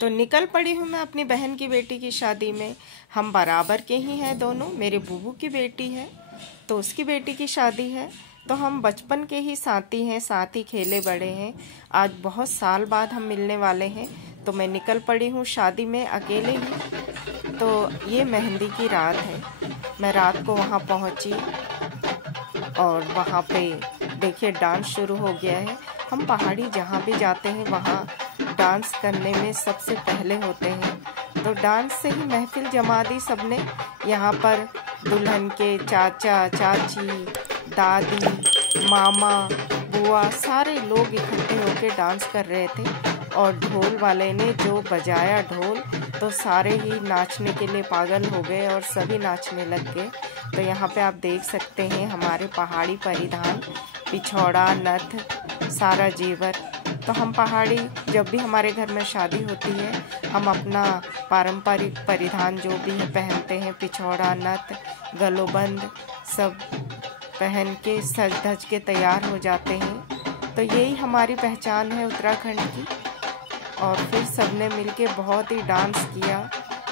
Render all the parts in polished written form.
तो निकल पड़ी हूँ मैं अपनी बहन की बेटी की शादी में। हम बराबर के ही हैं दोनों। मेरे बूबू की बेटी है तो उसकी बेटी की शादी है, तो हम बचपन के ही साथी हैं, साथ ही खेले बड़े हैं। आज बहुत साल बाद हम मिलने वाले हैं, तो मैं निकल पड़ी हूँ शादी में अकेले ही। तो ये मेहंदी की रात है। मैं रात को वहाँ पहुँची और वहाँ पे देखिए डांस शुरू हो गया है। हम पहाड़ी जहाँ भी जाते हैं वहाँ डांस करने में सबसे पहले होते हैं, तो डांस से ही महफिल जमा दी सबने। यहाँ पर दुल्हन के चाचा चाची, दादी, मामा, बुआ सारे लोग इकट्ठे होकर डांस कर रहे थे। और ढोल वाले ने जो बजाया ढोल, तो सारे ही नाचने के लिए पागल हो गए और सभी नाचने लग गए। तो यहाँ पे आप देख सकते हैं हमारे पहाड़ी परिधान, पिछौड़ा, नथ, सारा जेवर। तो हम पहाड़ी जब भी हमारे घर में शादी होती है, हम अपना पारंपरिक परिधान जो भी है पहनते हैं, पिछौड़ा, नथ, गलोबंद सब पहन के सज धज के तैयार हो जाते हैं। तो यही हमारी पहचान है उत्तराखंड की। और फिर सबने मिलके बहुत ही डांस किया,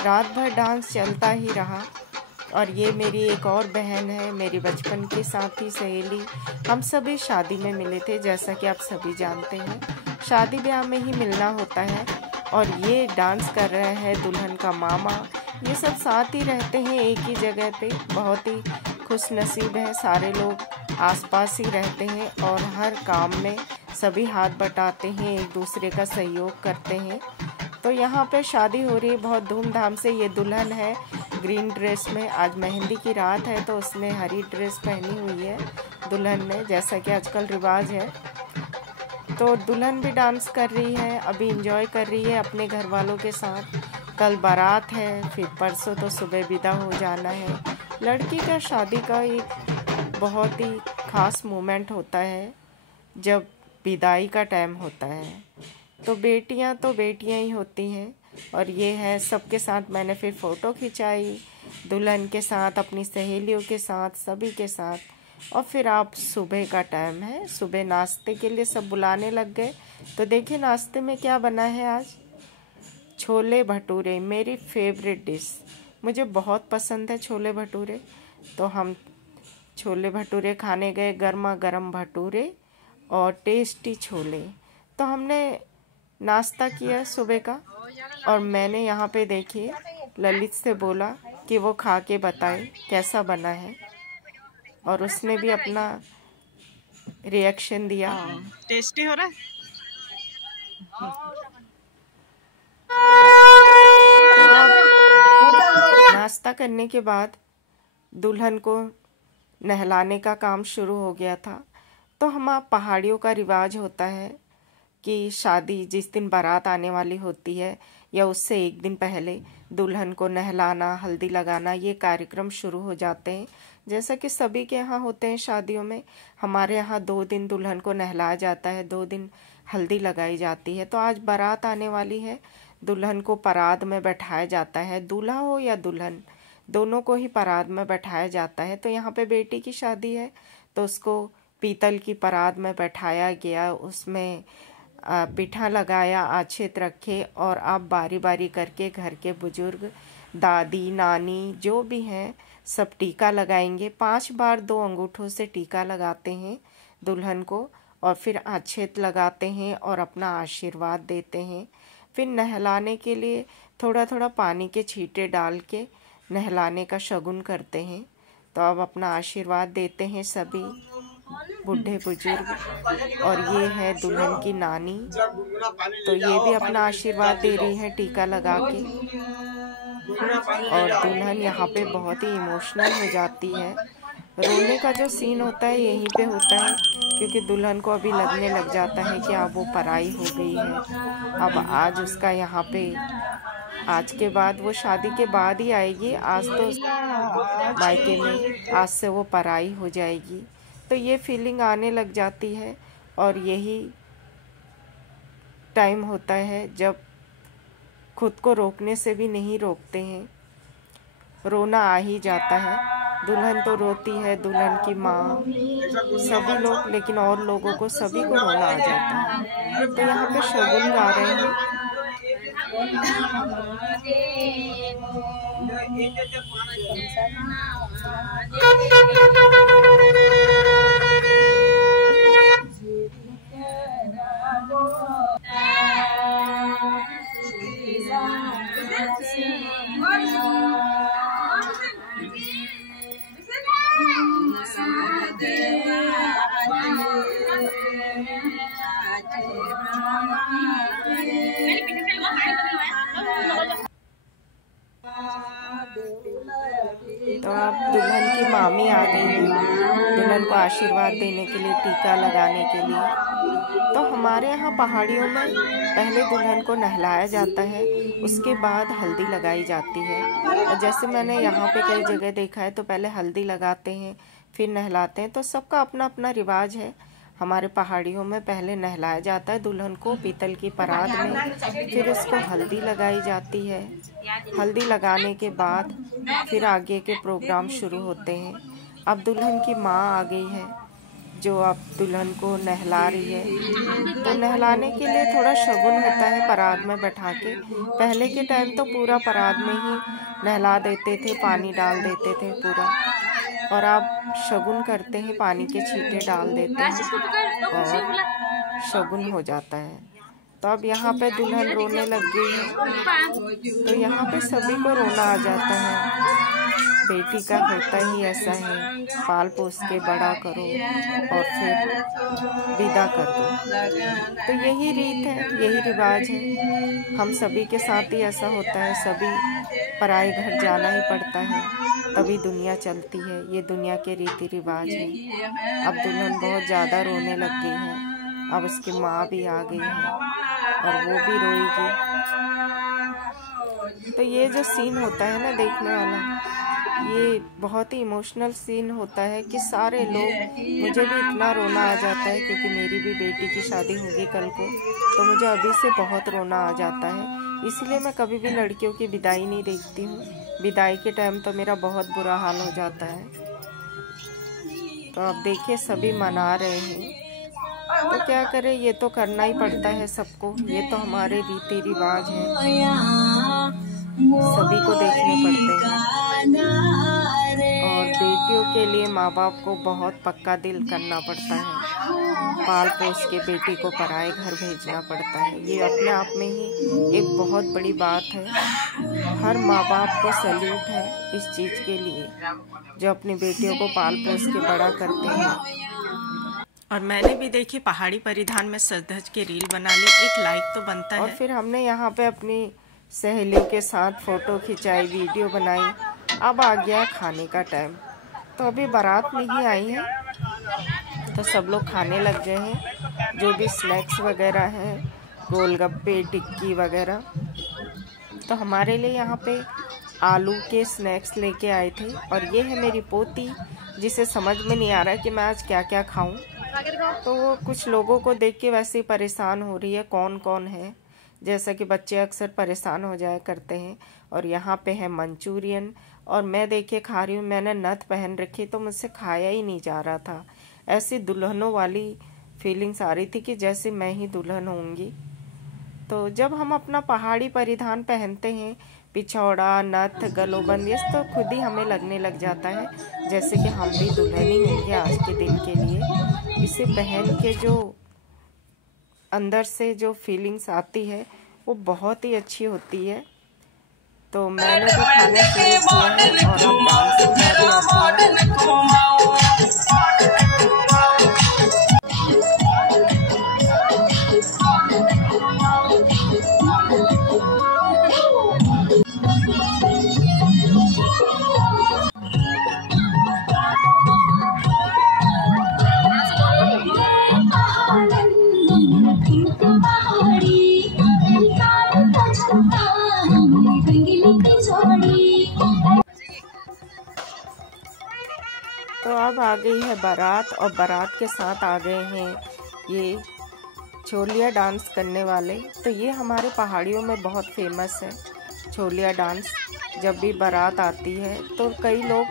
रात भर डांस चलता ही रहा। और ये मेरी एक और बहन है, मेरी बचपन की साथी सहेली। हम सभी शादी में मिले थे, जैसा कि आप सभी जानते हैं शादी ब्याह में ही मिलना होता है। और ये डांस कर रहे हैं दुल्हन का मामा। ये सब साथ ही रहते हैं एक ही जगह पे, बहुत ही खुश नसीब है। सारे लोग आसपास ही रहते हैं और हर काम में सभी हाथ बटाते हैं, एक दूसरे का सहयोग करते हैं। तो यहाँ पे शादी हो रही है बहुत धूमधाम से। ये दुल्हन है ग्रीन ड्रेस में, आज मेहंदी की रात है तो उसने हरी ड्रेस पहनी हुई है दुल्हन ने, जैसा कि आजकल रिवाज है। तो दुल्हन भी डांस कर रही है, अभी एंजॉय कर रही है अपने घर वालों के साथ। कल बारात है, फिर परसों तो सुबह विदा हो जाना है। लड़की का शादी का एक बहुत ही खास मोमेंट होता है जब विदाई का टाइम होता है। तो बेटियां ही होती हैं। और ये है सबके साथ मैंने फिर फ़ोटो खिंचाई, दुल्हन के साथ, अपनी सहेलियों के साथ, सभी के साथ। और फिर आप सुबह का टाइम है, सुबह नाश्ते के लिए सब बुलाने लग गए। तो देखिए नाश्ते में क्या बना है आज। छोले भटूरे, मेरी फेवरेट डिश, मुझे बहुत पसंद है छोले भटूरे। तो हम छोले भटूरे खाने गए, गर्मा गर्म भटूरे और टेस्टी छोले। तो हमने नाश्ता किया सुबह का। और मैंने यहाँ पे देखिए ललित से बोला कि वो खा के बताए कैसा बना है, और उसने भी अपना रिएक्शन दिया। टेस्टी हो रहा है। नाश्ता करने के बाद दुल्हन को नहलाने का काम शुरू हो गया था। तो पहाड़ियों का रिवाज होता है कि शादी जिस दिन बारात आने वाली होती है या उससे एक दिन पहले दुल्हन को नहलाना, हल्दी लगाना, ये कार्यक्रम शुरू हो जाते हैं। जैसा कि सभी के यहाँ होते हैं शादियों में, हमारे यहाँ 2 दिन दुल्हन को नहलाया जाता है, 2 दिन हल्दी लगाई जाती है। तो आज बारात आने वाली है, दुल्हन को परात में बैठाया जाता है। दूल्हा हो या दुल्हन, दोनों को ही परात में बैठाया जाता है। तो यहाँ पे बेटी की शादी है तो उसको पीतल की परात में बैठाया गया, उसमें पिठा लगाया, आछित रखे। और आप बारी बारी करके घर के बुजुर्ग, दादी, नानी जो भी हैं सब टीका लगाएंगे। 5 बार 2 अंगूठों से टीका लगाते हैं दुल्हन को, और फिर आछित लगाते हैं और अपना आशीर्वाद देते हैं। फिर नहलाने के लिए थोड़ा थोड़ा पानी के छींटे डाल के नहलाने का शगुन करते हैं। तो अब अपना आशीर्वाद देते हैं सभी बूढ़े बुजुर्ग। और ये है दुल्हन की नानी, तो ये भी अपना आशीर्वाद दे रही है टीका लगा के। और दुल्हन यहाँ पे बहुत ही इमोशनल हो जाती है। रोने का जो सीन होता है यहीं पे होता है, क्योंकि दुल्हन को अभी लगने लग जाता है कि अब वो पराई हो गई है। अब आज उसका यहाँ पे, आज के बाद, वो शादी के बाद ही आएगी, आज तो मायके में, आज से वो पराई हो जाएगी। तो ये फीलिंग आने लग जाती है। और यही टाइम होता है जब खुद को रोकने से भी नहीं रोकते हैं, रोना आ ही जाता है। दुल्हन तो रोती है, दुल्हन की माँ, सभी लोग, लेकिन और लोगों को, सभी को रोना आ जाता है। तो यहाँ पे शगुन गा रहे हैं। तो अब दुल्हन की मामी आ गई है दुल्हन को आशीर्वाद देने के लिए, टीका लगाने के लिए। तो हमारे यहाँ पहाड़ियों में पहले दुल्हन को नहलाया जाता है, उसके बाद हल्दी लगाई जाती है। और जैसे मैंने यहाँ पे कई जगह देखा है तो पहले हल्दी लगाते हैं फिर नहलाते हैं। तो सबका अपना अपना रिवाज है। हमारे पहाड़ियों में पहले नहलाया जाता है दुल्हन को पीतल की परात में, फिर उसको हल्दी लगाई जाती है। हल्दी लगाने के बाद फिर आगे के प्रोग्राम शुरू होते हैं। अब दुल्हन की माँ आ गई है जो अब दुल्हन को नहला रही है। तो नहलाने के लिए थोड़ा शगुन होता है परात में बैठा के। पहले के टाइम तो पूरा परात में ही नहला देते थे, पानी डाल देते थे पूरा। और अब शगुन करते हैं, पानी के छींटे डाल देते हैं और शगुन हो जाता है। तो अब यहाँ पे दुल्हन रोने लग गई है। तो यहाँ पे सभी को रोना आ जाता है। बेटी का होता ही ऐसा है, पाल पोस के बड़ा करो और फिर विदा कर दो। तो यही रीत है, यही रिवाज है। हम सभी के साथ ही ऐसा होता है, सभी पराए घर जाना ही पड़ता है, तभी दुनिया चलती है। ये दुनिया के रीति रिवाज है। अब दुल्हन बहुत ज़्यादा रोने लग गई है। अब उसकी माँ भी आ गई है और वो भी रोएगी। तो ये जो सीन होता है ना देखने वाला, ये बहुत ही इमोशनल सीन होता है कि सारे लोग, मुझे भी इतना रोना आ जाता है क्योंकि मेरी भी बेटी की शादी होगी कल को। तो मुझे अभी से बहुत रोना आ जाता है, इसलिए मैं कभी भी लड़कियों की विदाई नहीं देखती हूँ। विदाई के टाइम तो मेरा बहुत बुरा हाल हो जाता है। तो अब देखिए सभी मना रहे हैं, तो क्या करें, ये तो करना ही पड़ता है सबको। ये तो हमारे रीति रिवाज हैं, सभी को देखने पड़ते हैं। और बेटियों के लिए माँ बाप को बहुत पक्का दिल करना पड़ता है, पाल पोस के बेटी को पराए घर भेजना पड़ता है। ये अपने आप में ही एक बहुत बड़ी बात है। हर माँ बाप को सैल्यूट है इस चीज़ के लिए, जो अपनी बेटियों को पाल पोस के बड़ा करते हैं। और मैंने भी देखी पहाड़ी परिधान में सज धज के रील बना ली, एक लाइक तो बनता है। और फिर हमने यहाँ पे अपनी सहेलियों के साथ फ़ोटो खिंचाई, वीडियो बनाई। अब आ गया खाने का टाइम। तो अभी बारात नहीं आई है, तो सब लोग खाने लग गए हैं। जो भी स्नैक्स वगैरह हैं, गोलगप्पे, टिक्की वगैरह। तो हमारे लिए यहाँ पे आलू के स्नैक्स लेके आए थे। और ये है मेरी पोती, जिसे समझ में नहीं आ रहा है कि मैं आज क्या क्या खाऊं। तो वो कुछ लोगों को देख के वैसे ही परेशान हो रही है, कौन कौन है, जैसा कि बच्चे अक्सर परेशान हो जाया करते हैं। और यहाँ पे है मंचूरियन, और मैं देखिए खा रही हूँ। मैंने नथ पहन रखी तो मुझसे खाया ही नहीं जा रहा था। ऐसी दुल्हनों वाली फीलिंग्स आ रही थी कि जैसे मैं ही दुल्हन होंगी। तो जब हम अपना पहाड़ी परिधान पहनते हैं, पिछौड़ा, नथ, गलोबंद, ये तो खुद ही हमें लगने लग जाता है जैसे कि हम भी दुल्हन ही होंगे आज के दिन के लिए। इसे पहन के जो अंदर से जो फीलिंग्स आती है वो बहुत ही अच्छी होती है। तो मैंने भी खाना शुरू किया है और अब डांस की बारी आती है। तो अब आ गई है बारात, और बारात के साथ आ गए हैं ये छोलिया डांस करने वाले। तो ये हमारे पहाड़ियों में बहुत फेमस है छोलिया डांस। जब भी बारात आती है तो कई लोग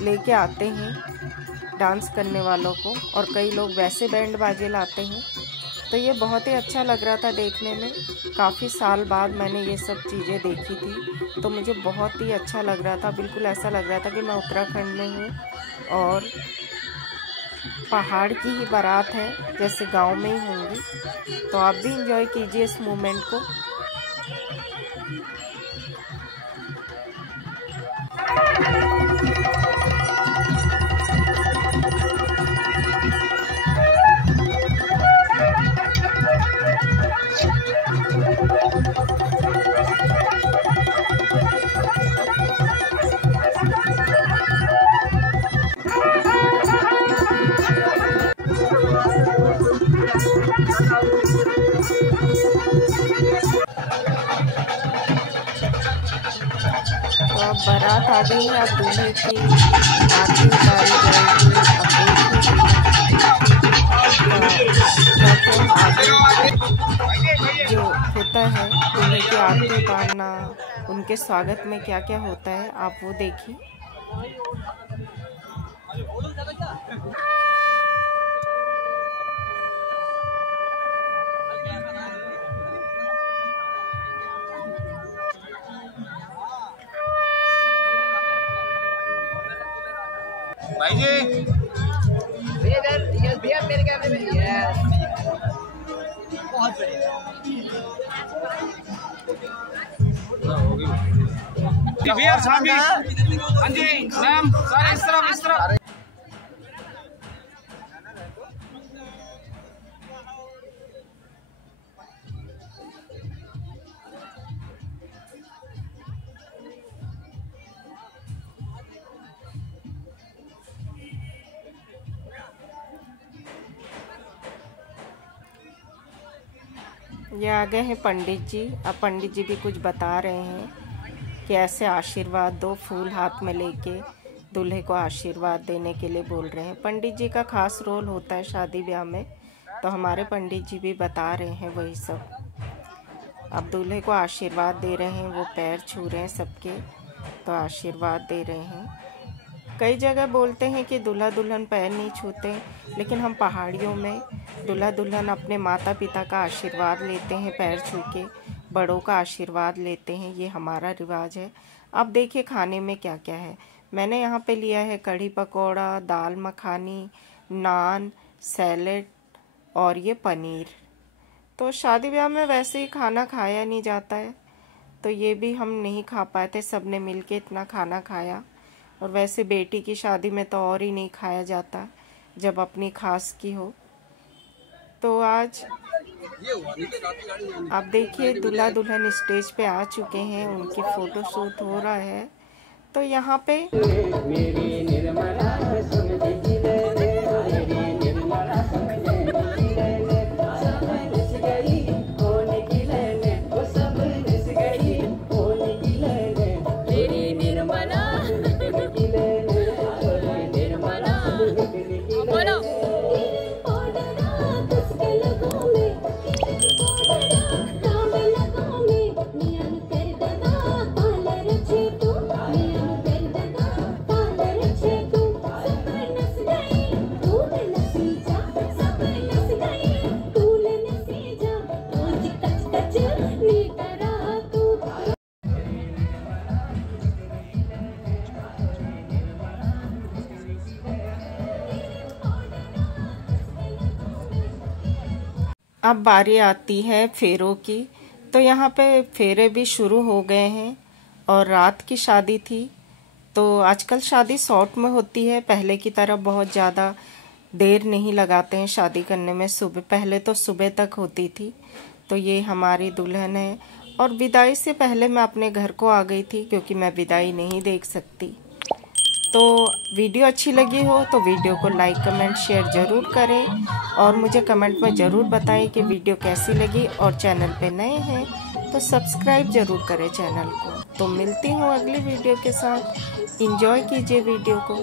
लेके आते हैं डांस करने वालों को, और कई लोग वैसे बैंड बाजे लाते हैं। तो ये बहुत ही अच्छा लग रहा था देखने में। काफ़ी साल बाद मैंने ये सब चीज़ें देखी थी, तो मुझे बहुत ही अच्छा लग रहा था। बिल्कुल ऐसा लग रहा था कि मैं उत्तराखंड में हूँ और पहाड़ की ही बारात है, जैसे गांव में ही होंगी। तो आप भी इंजॉय कीजिए इस मोमेंट को। तो अब बारात आ गई है, अब दूल्हे की आरती उतारी जाएगी। अब जो होता है दूल्हे की आरती उतारना, उनके स्वागत में क्या क्या होता है आप वो देखिए। भाई जी भैया मेरे कैमरे में यस बहुत बढ़िया भैया साहब। हाँ जी मैम, सारे इस तरफ। ये आ गए हैं पंडित जी। अब पंडित जी भी कुछ बता रहे हैं कि ऐसे आशीर्वाद दो, फूल हाथ में लेके दूल्हे को आशीर्वाद देने के लिए बोल रहे हैं। पंडित जी का खास रोल होता है शादी ब्याह में, तो हमारे पंडित जी भी बता रहे हैं वही सब। अब दूल्हे को आशीर्वाद दे रहे हैं, वो पैर छू रहे हैं सबके, तो आशीर्वाद दे रहे हैं। कई जगह बोलते हैं कि दूल्हा दुल्हन पैर नहीं छूते, लेकिन हम पहाड़ियों में दूल्हा दुल्हन अपने माता पिता का आशीर्वाद लेते हैं, पैर छू के बड़ों का आशीर्वाद लेते हैं। ये हमारा रिवाज है। अब देखिए खाने में क्या क्या है। मैंने यहाँ पे लिया है कढ़ी पकौड़ा, दाल मखानी, नान, सैलेड और ये पनीर। तो शादी ब्याह में वैसे ही खाना खाया नहीं जाता है, तो ये भी हम नहीं खा पाए थे। सब ने मिल के इतना खाना खाया। और वैसे बेटी की शादी में तो और ही नहीं खाया जाता जब अपनी खास की हो। तो आज आप देखिए दूल्हा दुल्हन स्टेज पे आ चुके हैं, उनकी फोटो शूट हो रहा है। तो यहाँ पे अब बारी आती है फेरों की। तो यहाँ पे फेरे भी शुरू हो गए हैं और रात की शादी थी। तो आजकल शादी शॉर्ट में होती है, पहले की तरह बहुत ज़्यादा देर नहीं लगाते हैं शादी करने में। सुबह पहले तो सुबह तक होती थी। तो ये हमारी दुल्हन है और विदाई से पहले मैं अपने घर को आ गई थी, क्योंकि मैं विदाई नहीं देख सकती। तो वीडियो अच्छी लगी हो तो वीडियो को लाइक कमेंट शेयर ज़रूर करें और मुझे कमेंट में ज़रूर बताएं कि वीडियो कैसी लगी। और चैनल पे नए हैं तो सब्सक्राइब ज़रूर करें चैनल को। तो मिलती हूँ अगली वीडियो के साथ। एंजॉय कीजिए वीडियो को।